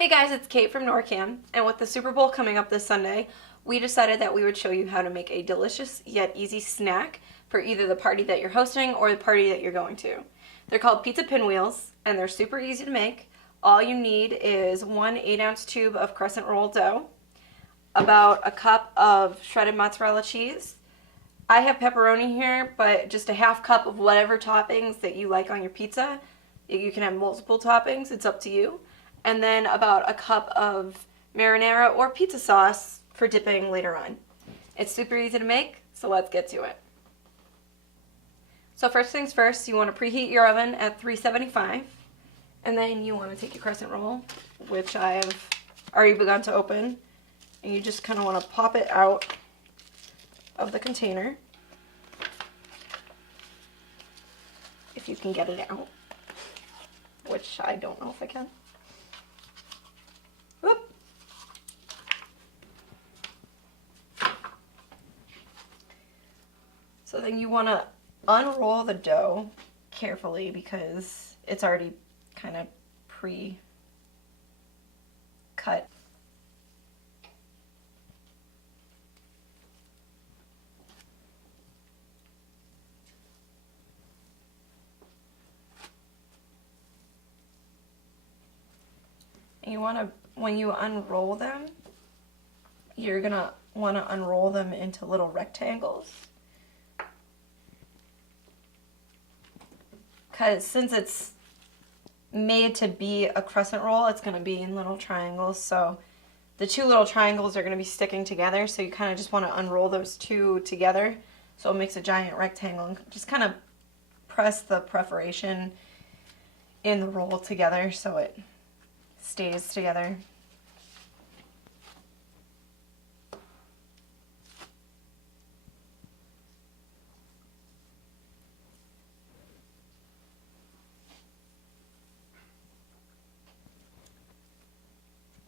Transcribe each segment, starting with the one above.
Hey guys, it's Kate from NORCAM, and with the Super Bowl coming up this Sunday, we decided that we would show you how to make a delicious yet easy snack for either the party that you're hosting or the party that you're going to. They're called pizza pinwheels, and they're super easy to make. All you need is one 8-ounce tube of crescent roll dough, about a cup of shredded mozzarella cheese. I have pepperoni here, but just a half cup of whatever toppings that you like on your pizza. You can have multiple toppings, it's up to you. And then about a cup of marinara or pizza sauce for dipping later on. It's super easy to make, so let's get to it. So first things first, you want to preheat your oven at 375, and then you want to take your crescent roll, which I have already begun to open, and you just kind of want to pop it out of the container, if you can get it out, which I don't know if I can. Whoop. So then you want to unroll the dough carefully because it's already kind of pre-cut. And you want to, when you unroll them, you're going to want to unroll them into little rectangles. Because since it's made to be a crescent roll, it's going to be in little triangles. So the two little triangles are going to be sticking together. So you kind of just want to unroll those two together so it makes a giant rectangle. And just kind of press the perforation in the roll together so it stays together.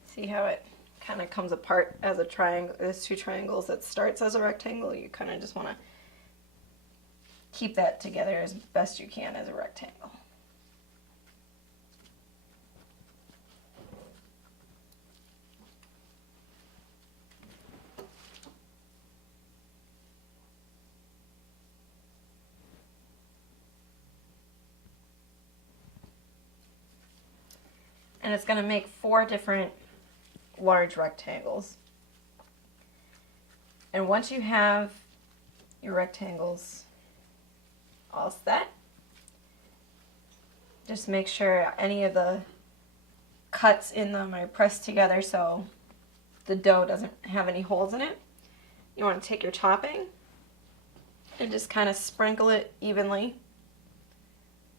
See how it kind of comes apart as a triangle, as two triangles that starts as a rectangle? You kind of just want to keep that together as best you can as a rectangle. And it's going to make 4 different large rectangles. And once you have your rectangles all set, just make sure any of the cuts in them are pressed together so the dough doesn't have any holes in it. You want to take your topping and just kind of sprinkle it evenly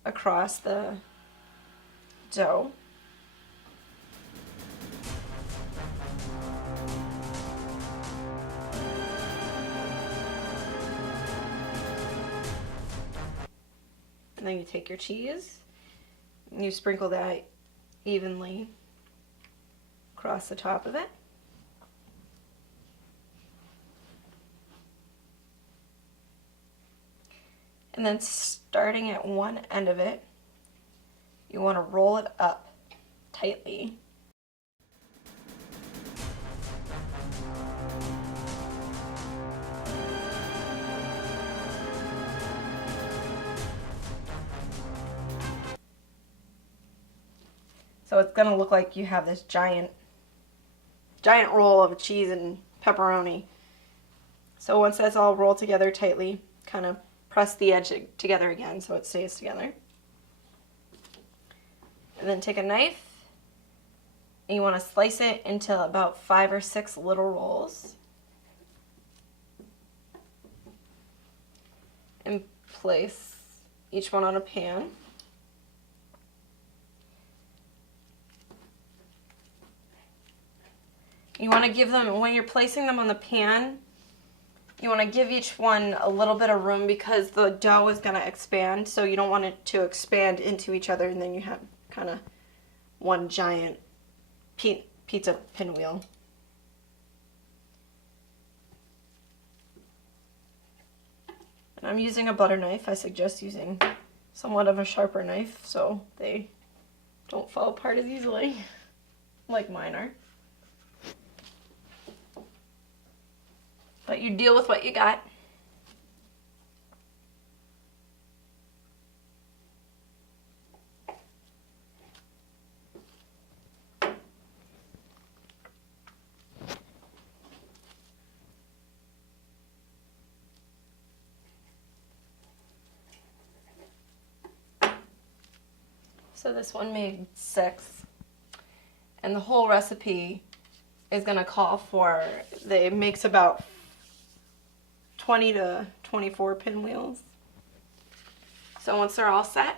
across the dough. And then you take your cheese and you sprinkle that evenly across the top of it. And then starting at one end of it, you want to roll it up tightly. So it's going to look like you have this giant roll of cheese and pepperoni. So once that's all rolled together tightly, kind of press the edge together again so it stays together. And then take a knife and you want to slice it into about 5 or 6 little rolls. And place each one on a pan. You want to give them, when you're placing them on the pan, you want to give each one a little bit of room because the dough is going to expand, so you don't want it to expand into each other and then you have kind of one giant pizza pinwheel. And I'm using a butter knife. I suggest using somewhat of a sharper knife so they don't fall apart as easily. like mine are. But you deal with what you got. So this one made 6, and the whole recipe is going to call for, it makes about 20 to 24 pinwheels. So once they're all set,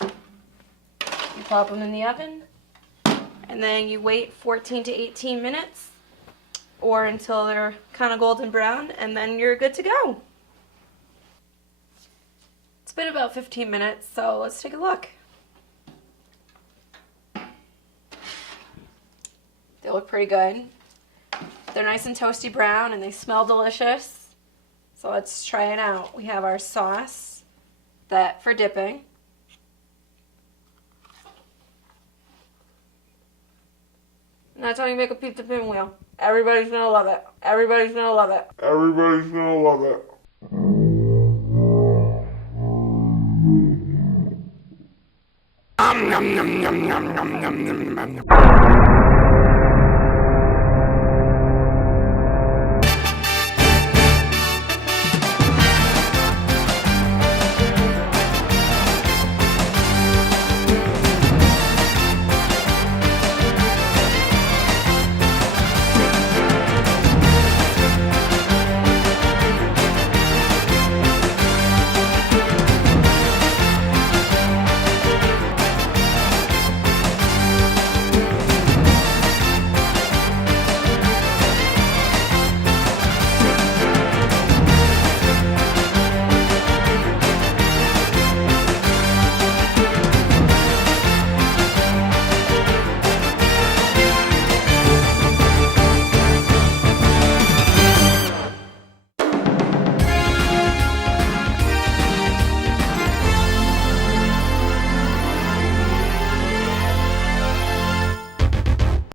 you pop them in the oven, and then you wait 14 to 18 minutes, or until they're kind of golden brown, and then you're good to go. It's been about 15 minutes, so let's take a look. They look pretty good. They're nice and toasty brown and they smell delicious. So let's try it out. We have our sauce for dipping. And that's how you make a pizza pinwheel. Everybody's gonna love it. Everybody's gonna love it. Everybody's gonna love it. Nom nom nom nom nom nom nom nom nom.